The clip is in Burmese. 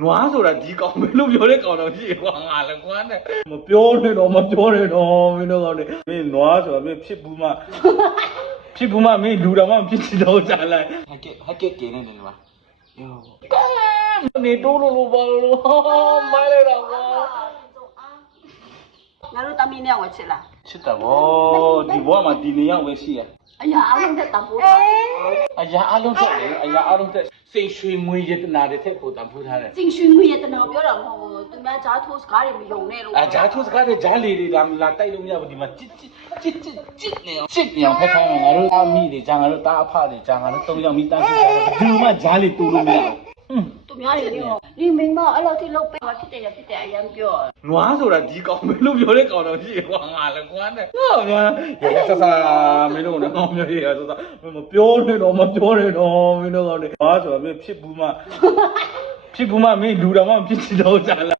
နွားဆိုတာဒီကောင်ပဲလို့ပြောတဲ့ကောင်တော့ရှိကွာငါလည်းကွာနဲ့မပြောနဲ့တော့မပြောနဲ့တော့မင်းတို့ကောင်နေမင်းနွားဆိုတာမင်းဖြစ်ဘူးမှမင်းလူတော်မှဖြစ်ချင်တော့ကြလိုက်ဟက်ကกินနေတယ်ပါယောနေတိုးလို့ပါလို့မိုင်းလိုက်တော့ကွာငါတို့တမီးနဲ့ဝယ်ချစ်လားချစ်တာဗောဒီဘဝမှာဒီနေရောက်ပဲရှိရအရာအလုံးတက်တပိုးအရာအလုံးတက်လေအရာအလုံးတက်စိတ်ရွှေငွေရတနာတွေထက်ပိုတန်ဖိုးထားတယ်စိတ်ရွှေငွေရတနာပြောတာမဟုတ်ဘူးသူများဂျားထိုးစကားတွေမယုံနဲ့လို့ဂျားထိုးစကားတွေဂျားလေတွေလာတိုက်လို့မရဘူးဒီမှာကြစ်နေအောင်ဖက်ခိုင်းမှာငါတို့အမိတွေဂျာငါတို့တားအဖတွေဂျာငါတို့၃ယောက်မိသားစုဂျာဘယ်သူမှဂျားလေတူလို့မရဘူးသူများတွေဒီမင်းမအဲ့လိုထိလုပ်ပေးပါဖြစ်တယ်အရင်ပြောနွားဆိုတာဒီကောင်ပဲလို့ပြောတဲ့ကောင်တော့ရှိကွာငါလည်းကွာနဲ့ဟုတ်များရဆဆာမင်းတို့ကတော့မျိုးရဆဆာမပြောနဲ့တော့မပြောနဲ့တော့မင်းတို့ကောင်နေနွားဆိုတာမင်းဖြစ်ဘူးမှမင်းလူတော်မှဖြစ်ချင်တော့ကြလား